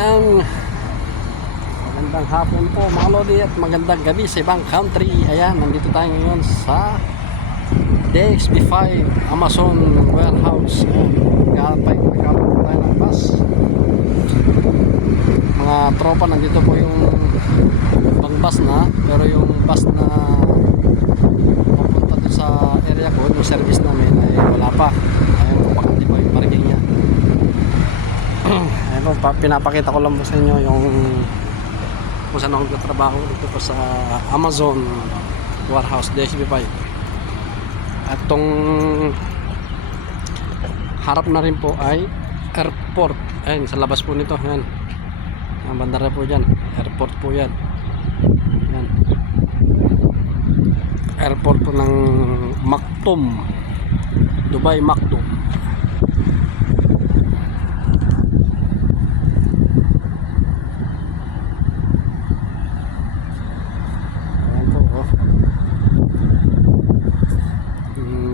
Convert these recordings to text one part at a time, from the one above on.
Ayan. Magandang hapon po mga lodi at magandang gabi sa ibang country. Ayan, nandito tayo ngayon sa DXB5 Amazon Warehouse. Nagkakaroon tayo ng bus. Mga tropa, nandito po yung pang bus na, pero yung bus na papunta doon sa area ko, yung service namin ay wala pa. Ayan po, pakati pa yung parking niya. Ayan po, pinapakita ko lang po sa inyo yung kung saan ako nagtatrabaho dito po sa Amazon Warehouse DXB5. At tong harap na rin po ay airport. Ayun, sa labas po nito. Ayan, ang bandara po dyan, airport po yan. Ayan, airport po ng Maktoum, Dubai Maktoum.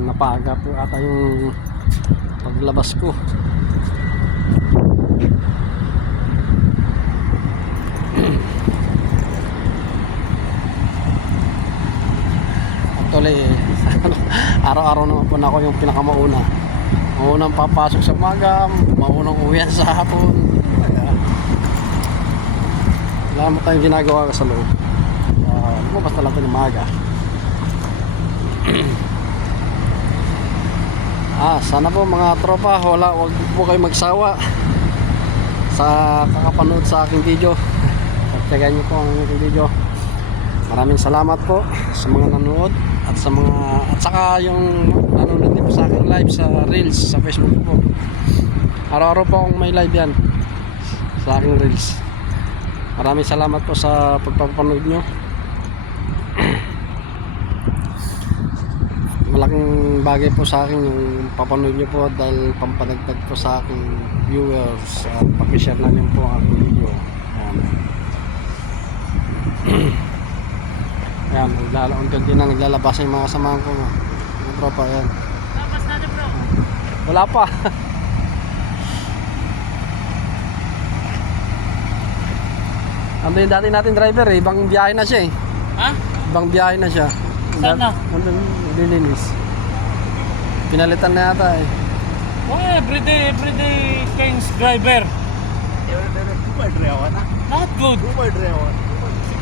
Napaga po ata yung paglabas ko. Actually araw-araw naman po na ako yung pinakamauna. Maunang papasok sa umaga, maunang uwihan sa hapon. Wala mo tayong ginagawa sa loob. Basta lang ito ng umaga. Sana po mga tropa, wag po kayo magsawa sa kakapanood sa aking video. Pagtyagan niyo po ang aking video. Maraming salamat po sa mga nanonood at saka yung nanonood din po sa aking live sa Reels sa Facebook po. Araw-araw po akong may live yan sa aking Reels. Maraming salamat po sa pagpapanood nyo. Malaking bagay po sa akin yung papanood nyo po dahil pampadagdag po sa aking viewers at pag-share na nyo po ang aking video. Ayan, unti-unti na naglalabas yung mga kasamahan ko, mga tropa. Ayan, labas natin bro. Wala pa. Ano yung dati natin driver eh, ibang biyahe na siya eh. Ha? Ibang biyahe na siya. Saan na? Lilinis. Pinalitan na yata eh. Oh, everyday King's driver. Not good.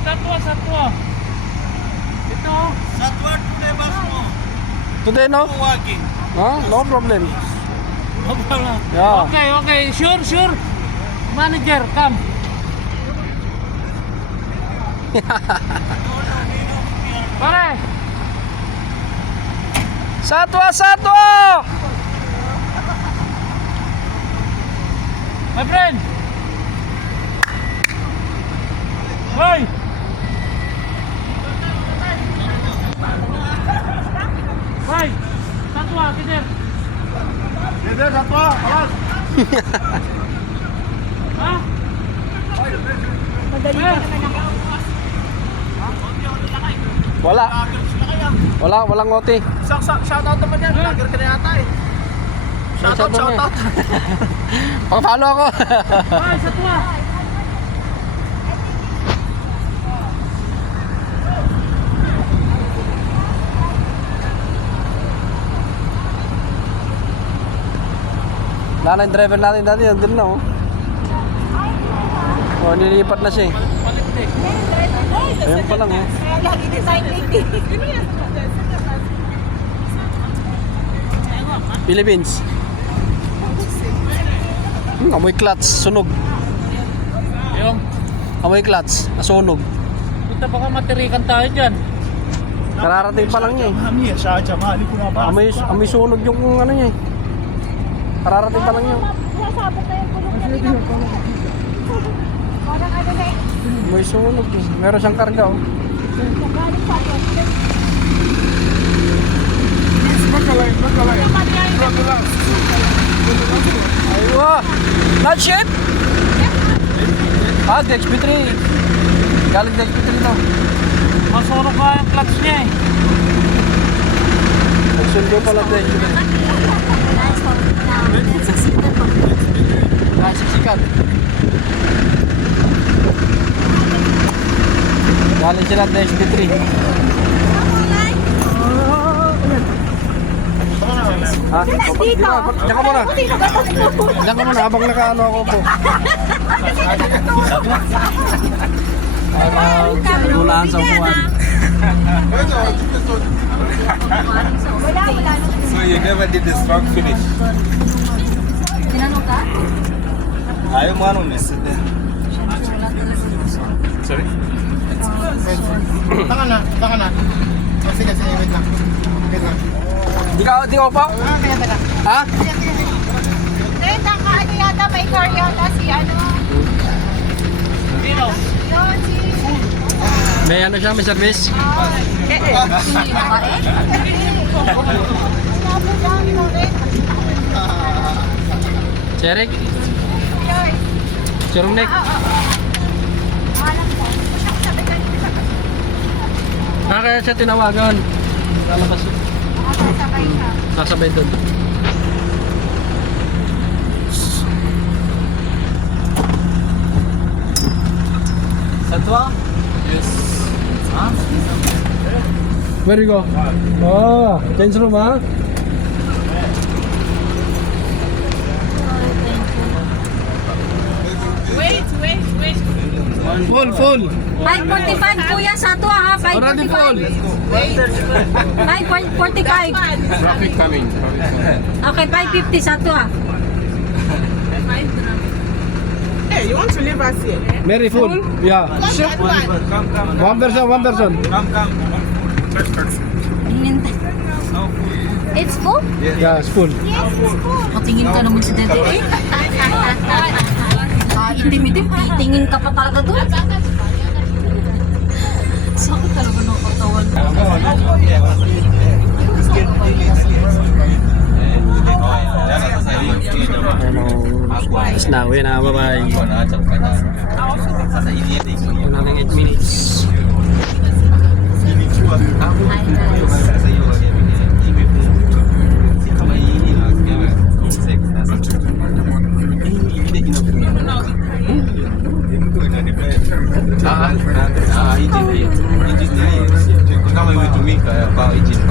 Satwa. Ito. Satwa today bus mo. Today no? Walking. No problem. No problem. Yeah. Okay. Sure. Manager, come. Pare. Satwa! My friend. Hoy. Hoy. Satwa, kider. Kider, satwa, alas. Ha? Madali pa naman ako. Walang ngoti. Shoutout naman yan, vlogger ka na yata eh. Shoutout. Pang-follow ako. Hoy, satwa. Wala na yung driver natin dati, nandun na oh. Nilipat na siya eh. Ayun pa lang eh. Lagi design lady. Philippines. Amoy clutch, sunog. Yung. Amoy clutch, nasunog. Punta baka matirikan tayo dyan. Kararating pa lang niya eh. Amoy sunog yung ano niya eh. Kararating pa lang niya. Nasabot na yung kulong kanina. Parang ano na eh. Amoy sunog eh. Meron siyang karga oh. Galing pa yun. Aywa! Not shit! DXB3. Galing DXB3 to. Masurog ka yung clutch niya eh. Nagsundo pala DXB3. Nasa sikat. Galing sila sa SD3. Ha? Dito. Diyan ka muna. Diyan ka muna habang nakaano ako po. Ulaan sa upuan. Wala. So you never did the strong finish. Tinanong ka? Ayaw mo ano, miss. Sorry? Taka na. Sige, wait lang. Di ka pa? Teka. Ha? Eh, ano yata, may car yata si ano. Sino? Yun, si... May ano siya, may service? Si Eric? Si Rumnek? Kaya siya tinawagan. Lalabas. Sasabay doon. Satwa? Yes. Huh? Where you go? Oh, change room ha? Full. 545 kuya sa to ha, Already full. 545. Traffic coming. Okay, 550 sa to ha. Hey, you want to leave us here? Very full. Yeah. Come. One person. Come. It's full? Yeah, it's full. Patingin ka naman sa dede eh. Itim-itim, titingin ka pa talaga doon. Sakit talaga ng katawan. It's now, yun na, bye-bye. Another 8 minutes. Kama imetumika kwa engine.